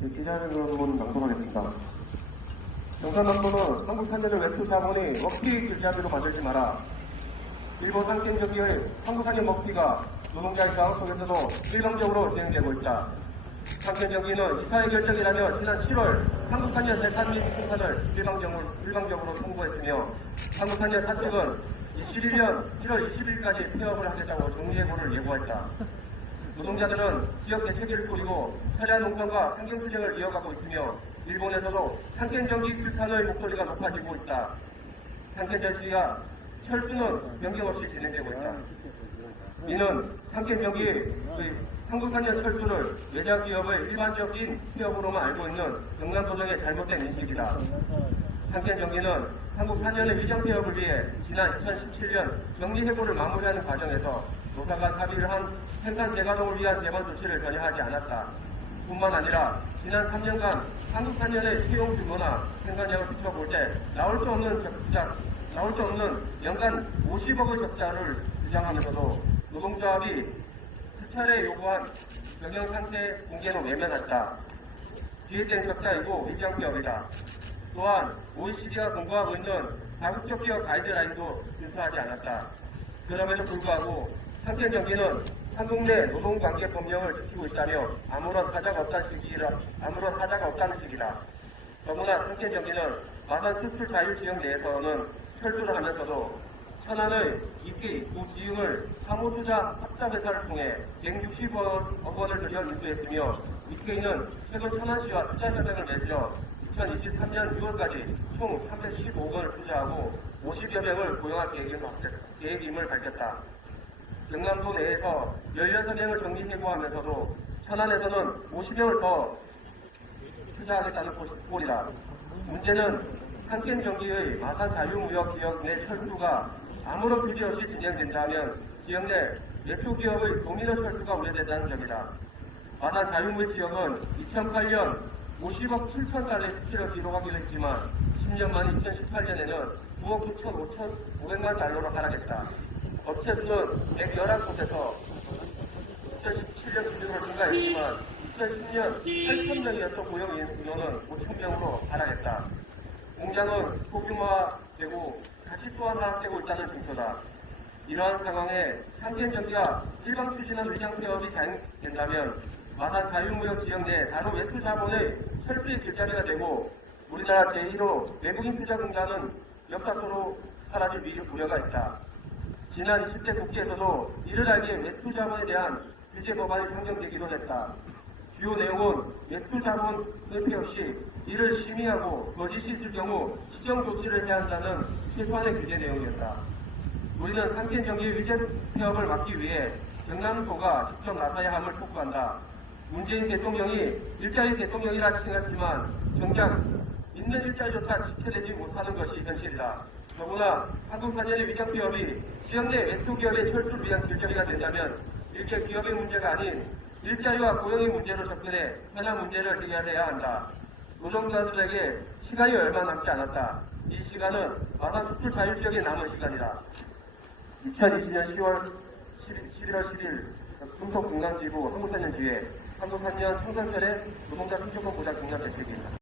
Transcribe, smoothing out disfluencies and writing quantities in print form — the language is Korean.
기자회견문 낭독하겠습니다. 경상남도는 한국 산재를 외투 자본이 먹튀 길잡이로 만들지 마라. 일본 상kiến 저기의 한국 산재 먹튀가 노동자의 저항 속에서도 일방적으로 진행되고 있다. 상kiến 저기는 이사의 결정이라며 지난 7월 한국 산재 대산 및 생산을 일방적으로 통보했으며 한국 산재 사측은 21년 1월 20일까지 폐업을 하겠다고 정리해고를 예고했다. 노동자들은 지역 대책위를 꾸리고 차량 농성과 상경투쟁을 이어가고 있으며 일본에서도 상kiến 저기 규탄의 목소리가 높아지고 있다. 상kiến 저기와 철수는 변경 없이 진행되고 있다. 이는 상kiến 저기의 한국 산재 철수를 외자 기업의 일반적인 폐업으로만 알고 있는 경남도정의 잘못된 인식이다. 상kiến 저기는 한국 4년의 위장 폐업을 위해 지난 2017년 정리해고를 마무리하는 과정에서 노사가 합의를 한 생산 재가동을 위한 재반 조치를 전혀 하지 않았다. 뿐만 아니라 지난 3년간 한국 4년의 채용 규모나 생산량을 비춰볼 때 나올 수 없는 연간 50억의 적자를 주장하면서도 노동조합이 수차례 요구한 경영 상태 공개는 외면했다. 기획된 적자이고 위장 폐업이다. 또한 OECD가 공고하고 있는 다국적 기업 가이드라인도 준수하지 않았다. 그럼에도 불구하고 상kiến 저기는 한국 내 노동관계 법령을 지키고 있다며 아무런 하자가 없다는 식이다. 더구나 상kiến 저기는 마산 수출 자율 지역 내에서는 철수를 하면서도 천안의 입기 구지응을 사모투자 합작회사를 통해 160억 원을 들여 인수했으며 입기는 최근 천안시와 투자협약을 맺어 2023년 6월까지 총 315억 원을 투자하고 50여 명을 고용할 계획임을 밝혔다. 경남도 내에서 16명을 정리해고하면서도 천안에서는 50명을 더 투자하겠다는 꼴이다. 문제는 상kiến 저기의 마산 자유무역 기업 내 철수가 아무런 규제 없이 진행된다면 지역 내 외투 기업의 도미노 철수가 우려된다는 점이다. 마산 자유무역 지역은 2008년 50억 7천 달러의 수출을 기록하기로 했지만 10년 만 2018년에는 9억 9천 5백만 달러로 하락했다. 업체 수는 111곳에서 2017년 기준으로 증가했지만 2010년 8천 명이었던 고용 인원은 5천 명으로 하락했다. 공장은 소규모화되고 가치 또한 하락되고 있다는 징표다. 이러한 상황에 상kiến 저기가 일방 추진한 위장 폐업이 진행된다면 마산 자유무역 지역 내 다른 외투 자본의 철수의 길자리가 되고 우리나라 제1호 외국인 투자 공단은 역사서로 사라질 우려가 있다. 지난 20대 국회에서도 이를 알기에 외투 자본에 대한 규제 법안이 상정되기도 했다. 주요 내용은 외투 자본 회피 없이 이를 심의하고 거짓이 있을 경우 시정 조치를 해야 한다는 최소한의 규제 내용이었다. 우리는 상kiến 저기 위제 폐업을 막기 위해 경남도가 직접 나서야 함을 촉구한다. 문재인 대통령이 일자리 대통령이라 칭했지만 정작 있는 일자리조차 지켜내지 못하는 것이 현실이다. 더구나 한국 4년의 위장 폐업이 지역 내 외투 기업의 철수를 위한 길잡이가 된다면 일개 기업의 문제가 아닌 일자리와 고용의 문제로 접근해 현안 문제를 해결해야 한다. 노동자들에게 시간이 얼마 남지 않았다. 이 시간은 마산 수출 자율 지역에 남은 시간이다. 2020년 11월 10일 금속 중앙지부 한국 4년 뒤에 한국 3년 총선철의 노동자 생존권 보장 공단 대책입니다.